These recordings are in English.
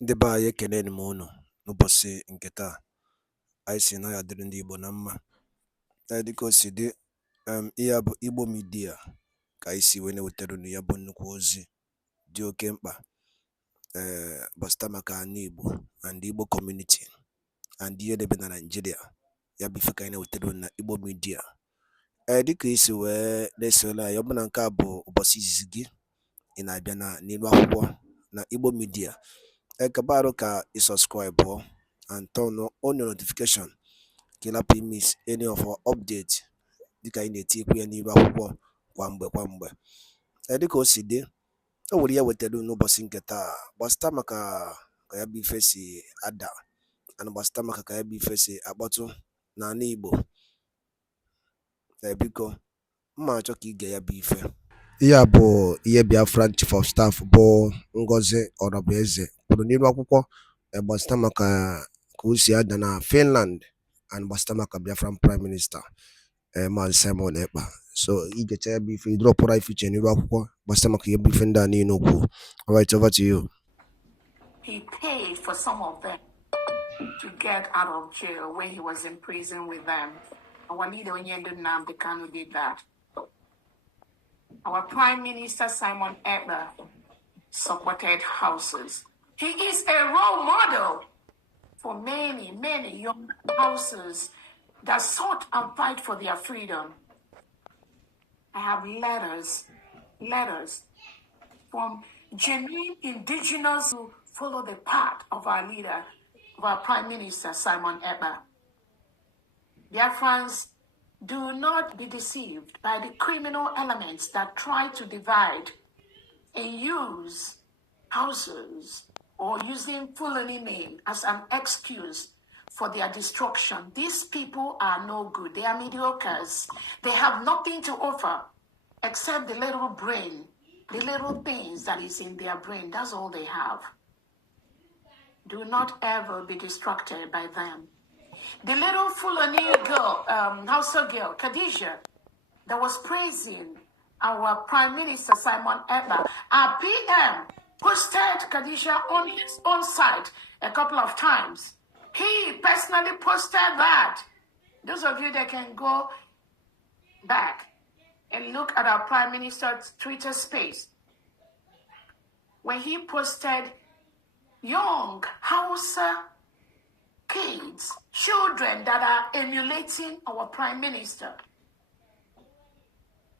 Ndị be anyị ekeneni m unu n'ụbọchị nke taa. Anyị sị na ya dịrị ndị Igbo na mma. Dịka o si dị, ihe a bụ Igbo Media ka anyị si wee na-ewetara unu ya bụ nnukwu ozi dị oke mkpa gbasịta maka ana Igbo and Igbo community and ihe debe na Nigeria. Ya bụ ife ka anyị na-ewetara unu na Igbo Media. Dịka isi wee na-esole anyị, ọ bụ na nke a bụ ụbọchị izizi gị ị na-abịa n'ilu akwụkwọ na Igbo Media, kabaru ka i subscribe and turn on your notification ka ị lapụ miss any of our update dịka anyị na-etikwu ya n'ilu akwụkwọ kwa mgbe. Dịka o si dị, o nwere ya wetara n'ụbọchị nke taa gbasịta maka ka ya bụ ife si ada and gbasịta maka ka ya bụ ife si akpọtụ n'ala Igbo. Biko mma achọ ka ige ya bụ ife. Ihe a bụ ihe BIAFRA Chief of Staff bụ Ngozi Orabueze kwuru n'ilu akwụkwọ gbasịta maka ka o si ada na Finland and gbasịta maka Biafran Prime Minister Maazị Simon Ekpa. So igecha ya bụ ife, idropụra ife iche n'ilu akwụkwọ gbasịta maka ihe bụ ife ndị a niile okwu. All right, over to you. He paid for some of them to get out of jail when he was in prison with them. Our leader, nnamdi Kanu, did that. Our Prime Minister, Simon Ekpa, supported houses. He is a role model for many, many young houses that sought and fight for their freedom. I have letters from genuine indigenous who follow the path of our leader, of our Prime Minister, Simon Ekpa. Biafrans, do not be deceived by the criminal elements that try to divide and use houses or using Fulani name as an excuse for their destruction. These people are no good. They are mediocres. They have nothing to offer except the little brain, the little things that is in their brain. That's all they have. Do not ever be distracted by them. The little Fulani girl, Hausa girl, Khadija, that was praising our Prime Minister, Simon Ekpa, our PM posted Khadija on his own site a couple of times. He personally posted that. Those of you that can go back and look at our Prime Minister's Twitter space, when he posted young Hausa kids, children that are emulating our Prime Minister.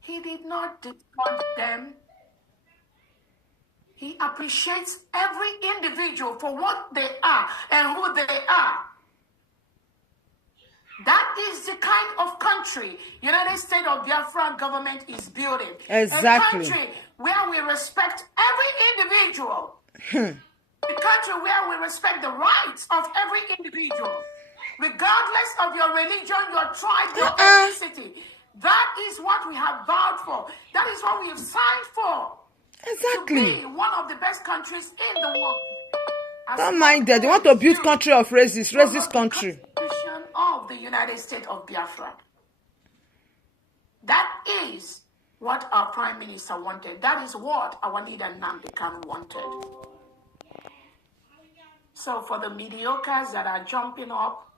He did not discard them. He appreciates every individual for what they are and who they are. That is the kind of country United States of Biafra government is building. Exactly. A country where we respect every individual. A country where we respect the rights of every individual, regardless of your religion, your tribe, your ethnicity. That is what we have vowed for. That is what we have signed for. Exactly. To be one of the best countries in the world. Don't mind that. They want to build country of racist country. Constitution of the United States of Biafra. That is what our Prime Minister wanted. That is what our leader nnamdi Kanu wanted. So for the mediocres that are jumping up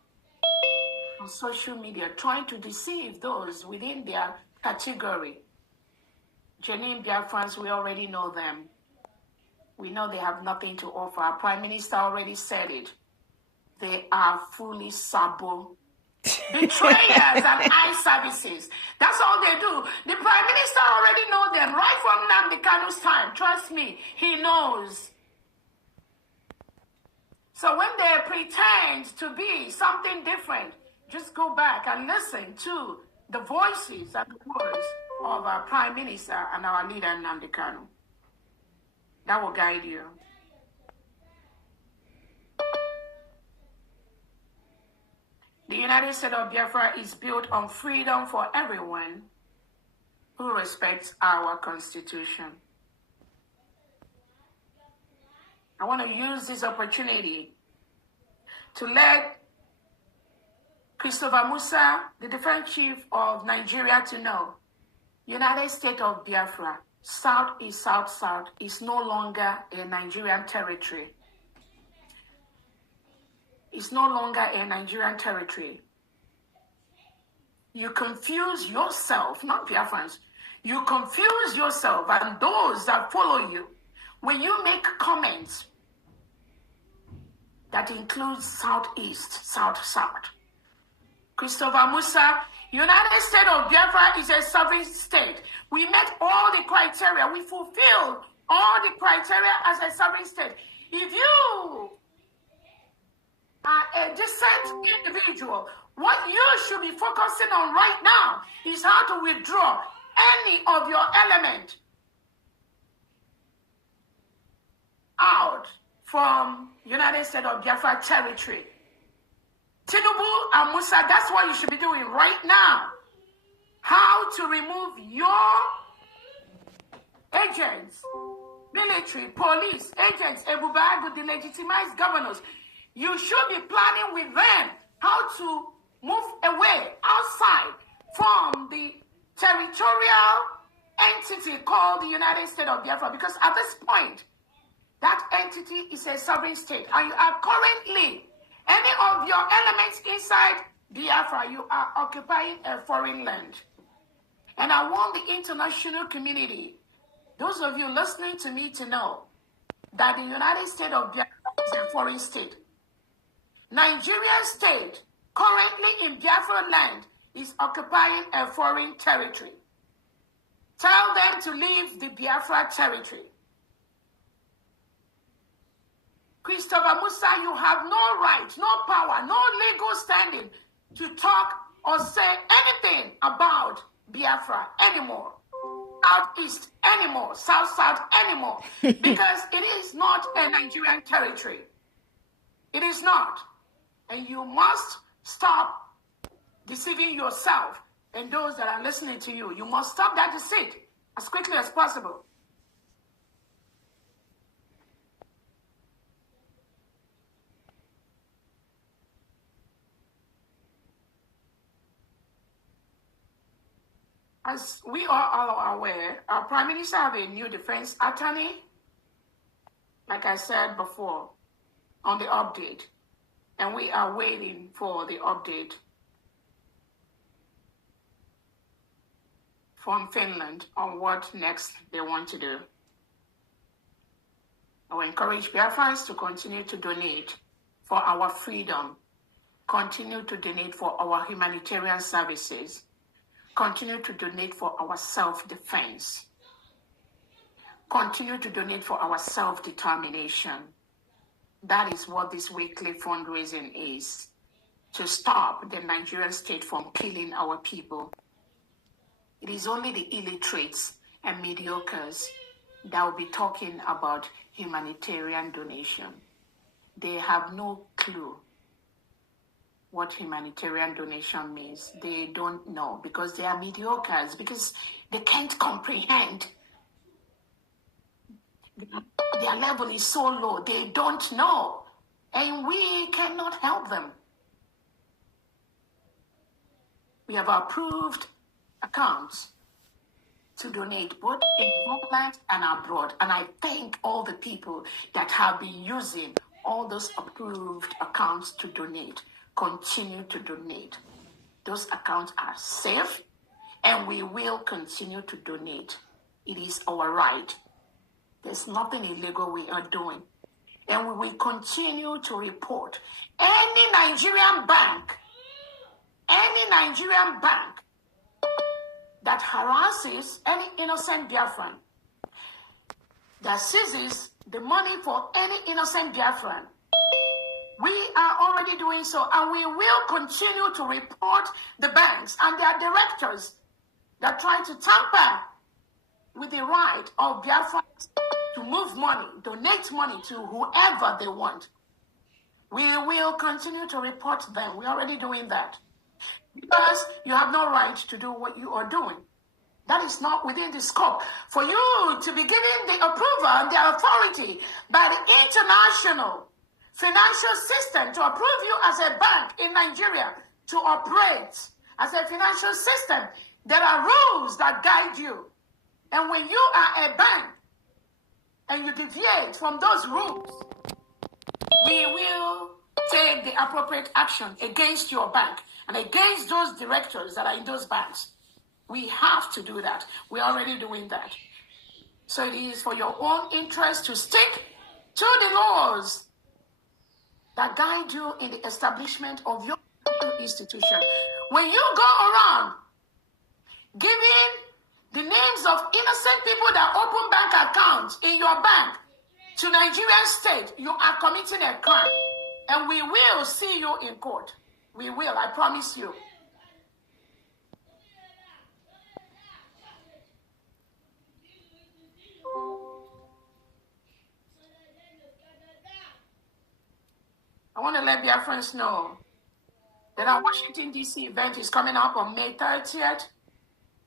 on social media, trying to deceive those within their category, genuine Biafrans, we already know them. We know they have nothing to offer. Our Prime Minister already said it. They are fully sabo, betrayers and eye services. That's all they do. The Prime Minister already know them right from nnamdi Kanu's time. Trust me, he knows. So when they pretend to be something different, just go back and listen to the voices and the words of our Prime Minister and our leader nnamdi Kanu. That will guide you. The United States of Biafra is built on freedom for everyone who respects our Constitution. I want to use this opportunity to let Christopher Musa, the Defense Chief of Nigeria, to know United States of Biafra, South is no longer a Nigerian territory. is no longer a Nigerian territory. You confuse yourself, not Biafrans. You confuse yourself and those that follow you when you make comments that includes Southeast, South. Christopher Musa, United States of Biafra is a sovereign state. We met all the criteria. We fulfilled all the criteria as a sovereign state. If you are a decent individual, what you should be focusing on right now is how to withdraw any of your element out from United States of Biafra territory. Tinubu and Musa, that's what you should be doing right now. How to remove your agents, military, police, agents, Ebuka Obi, the legitimized governors. You should be planning with them how to move away outside from the territorial entity called the United States of Biafra, because at this point, that entity is a sovereign state, and you are currently, any of your elements inside Biafra, you are occupying a foreign land. And I want the international community, those of you listening to me, to know that the United States of Biafra is a foreign state. Nigerian state, currently in Biafra land, is occupying a foreign territory. Tell them to leave the Biafra territory. Christopher Musa, you have no right, no power, no legal standing to talk or say anything about Biafra anymore. Southeast anymore, South anymore, because it is not a Nigerian territory. It is not. And you must stop deceiving yourself and those that are listening to you. You must stop that deceit as quickly as possible. As we are all aware, our Prime Minister have a new defense attorney, like I said before, on the update. And we are waiting for the update from Finland on what next they want to do. I will encourage Biafrans to continue to donate for our freedom, continue to donate for our humanitarian services, continue to donate for our self-defense, continue to donate for our self-determination. That is what this weekly fundraising is, to stop the Nigerian state from killing our people. It is only the illiterates and mediocres that will be talking about humanitarian donation. They have no clue what humanitarian donation means. They don't know because they are mediocres, because they can't comprehend. Their level is so low, they don't know, and we cannot help them. We have approved accounts to donate both in homeland and abroad, and I thank all the people that have been using all those approved accounts to donate. Continue to donate. Those accounts are safe, and we will continue to donate. It is our right. There's nothing illegal we are doing. And we will continue to report any Nigerian bank that harasses any innocent Biafran, that seizes the money for any innocent Biafran. We are already doing so, and we will continue to report the banks and their directors that try to tamper with the right of Biafrans to move money, donate money to whoever they want. We will continue to report them. We're already doing that. Because you have no right to do what you are doing. That is not within the scope. For you to be given the approval and the authority by the international financial system to approve you as a bank in Nigeria to operate as a financial system, there are rules that guide you. And when you are a bank and you deviate from those rules, we will take the the appropriate action against your bank and against those directors that are in those banks. We have to do that. We're already doing that. So it is for your own interest to stick to the laws that guide you in the establishment of your institution. When you go around giving the names of innocent people that open bank accounts in your bank to Nigerian state, you are committing a crime. And we will see you in court. We will, I promise you. I want to let Biafrans know that our Washington, D.C. event is coming up on May 30th,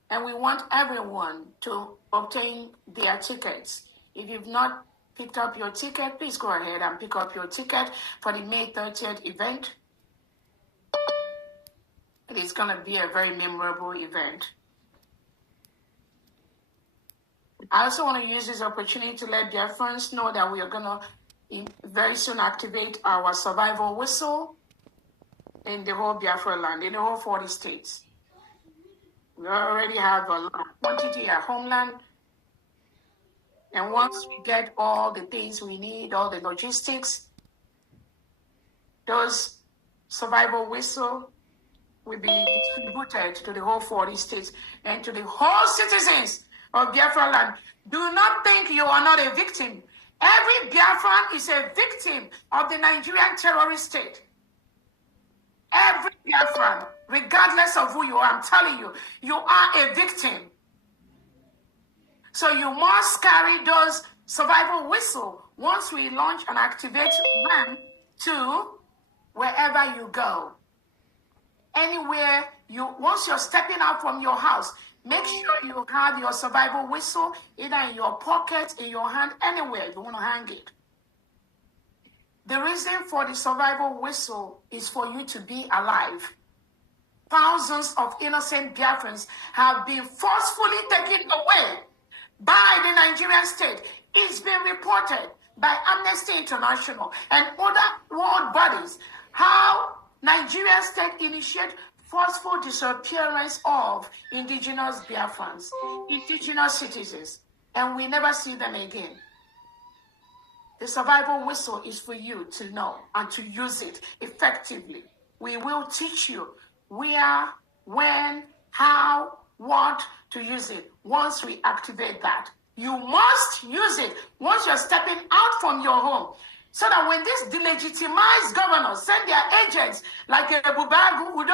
and we want everyone to obtain their tickets. If you've not picked up your ticket, please go ahead and pick up your ticket for the May 30th event. It is going to be a very memorable event. I also want to use this opportunity to let Biafrans know that we are going to very soon activate our survival whistle in the whole Biafra land, in the whole 40 states. We already have a quantity at homeland. And once we get all the things we need, all the logistics, those survival whistle will be distributed to the whole 40 states and to the whole citizens of Biafra land. Do not think you are not a victim. Every Biafran is a victim of the Nigerian terrorist state. Every Biafran, regardless of who you are, I'm telling you, you are a victim. So you must carry those survival whistle once we launch and activate them to wherever you go. Anywhere once you're stepping out from your house, make sure you have your survival whistle either in your pocket, in your hand, anywhere you want to hang it. The reason for the survival whistle is for you to be alive. Thousands of innocent Biafrans have been forcefully taken away by the Nigerian state. It's been reported by Amnesty International and other world bodies how Nigerian state initiate forceful disappearance of indigenous Biafrans, indigenous citizens, and we never see them again. The survival whistle is for you to know and to use it effectively. We will teach you where, when, how, what to use it once we activate that. You must use it once you're stepping out from your home, so that when these delegitimized governors send their agents like Ebuka Obi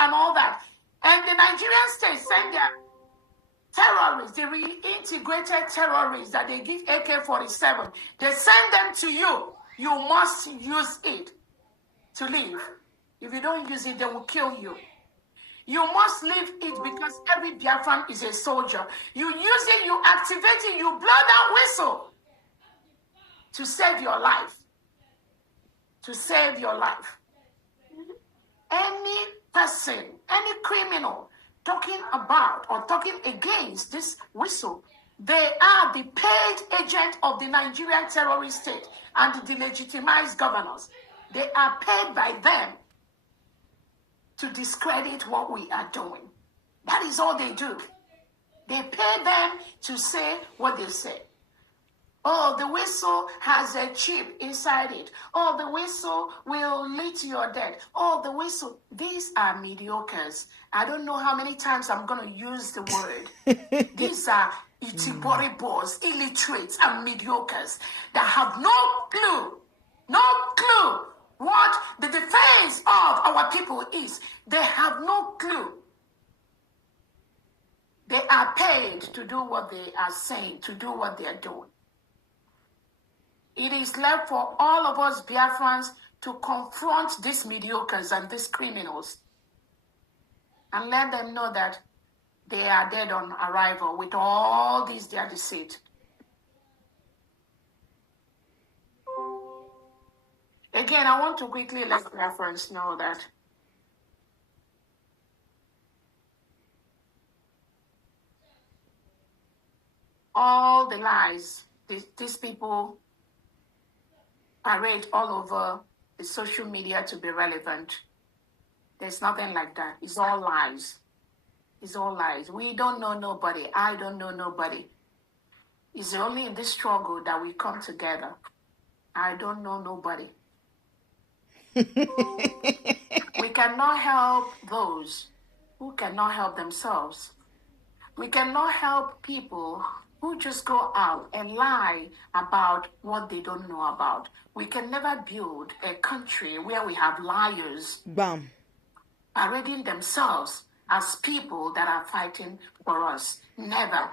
and all that, and the Nigerian state send their terrorists, the reintegrated terrorists that they give AK-47, they send them to you. You must use it to live. If you don't use it, they will kill you. You must leave it because every Biafran is a soldier. You use it, you activate it, you blow that whistle to save your life. To save your life. Any person, any criminal talking about or talking against this whistle, they are the paid agent of the Nigerian terrorist state and the delegitimized governors. They are paid by them to discredit what we are doing. That is all they do. They pay them to say what they say. Oh, the whistle has a chip inside it. Oh, the whistle will lead to your death. Oh, the whistle. These are mediocres. I don't know how many times I'm going to use the word. These are itiboribos, illiterates, and mediocres that have no clue what the defense of our people is. They have no clue. They are paid to do what they are saying, to do what they are doing. It is left for all of us Biafrans to confront these mediocres and these criminals and let them know that they are dead on arrival with all these their deceit. Again, I want to quickly let Biafrans know that all the lies these people parade all over the social media to be relevant. There's nothing like that. It's all lies. It's all lies. We don't know nobody. I don't know nobody. It's only in this struggle that we come together. I don't know nobody. We cannot help those who cannot help themselves. We cannot help people who just go out and lie about what they don't know about. We can never build a country where we have liars Bam. parading themselves as people that are fighting for us. Never.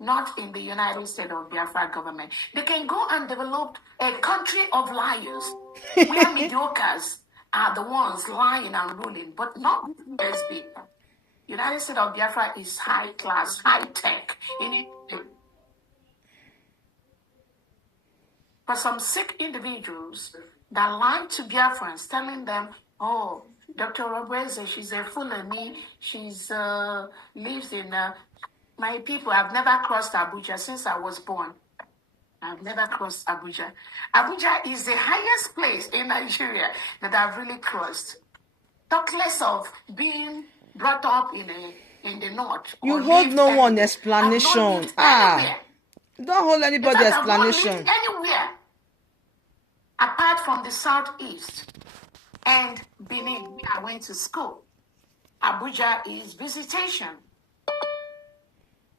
Not in the United States of Biafra government. They can go and develop a country of liars where mediocres are the ones lying and ruling, but not USB. United States of Biafra is high class, high tech. For some sick individuals that lie to Biafrans, telling them, "Oh, Dr. Robreze, she's a Fulani. She's lives in my people. I've never crossed Abuja since I was born. I've never crossed Abuja. Abuja is the highest place in Nigeria that I've really crossed. Talk less of being brought up in the north. You hold no one explanation. Anywhere. Don't hold anybody Because I've not explanation. lived anywhere apart from the southeast and Benin, where I went to school. Abuja is visitation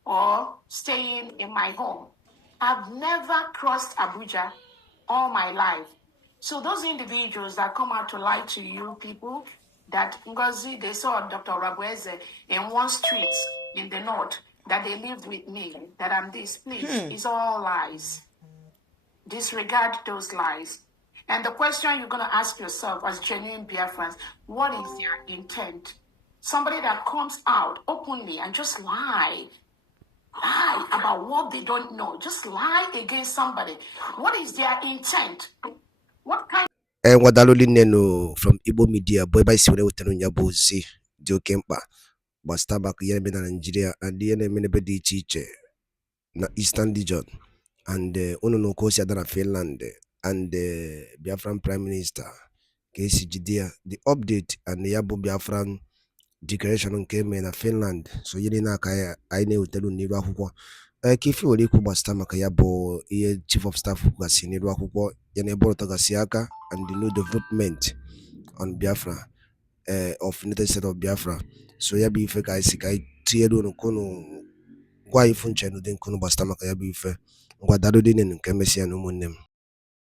or staying in my home. I've never crossed Abuja all my life. So those individuals that come out to lie to you people, that Ngozi, they saw Dr. Rabweze in one street in the north, that they lived with me, that I'm this, please, it's all lies. Disregard those lies. And the question you're going to ask yourself as genuine Biafrans, what is their intent? Somebody that comes out openly and just lie about what they don't know, just lie against somebody. What is their intent? What kind? And what daloli neno from Igbo media, boy by Siwene Utano Nyabozi, Dio Kempa, Bastabak Yemen Nigeria, and the enemy bedi teacher na Eastern region, and Uno no Kosia than Finland, and the Biafran Prime Minister, KC Judea, the update and the Yabo Biafran declaration came in Finland, so Yelina Kaya, I know Telu Niva Huko. Kifi waliku Bastamaka Yabo, Chief of Staff Hukasi Niva Huko, Yanebo Tagasiaka, and the new development on Biafra of United States of Biafra. So yabi ife ka isi ka tiedo no kono gwa ifunche no den kono Bastamaka yabi ife ngwa dado dinen nke mesia no munnem.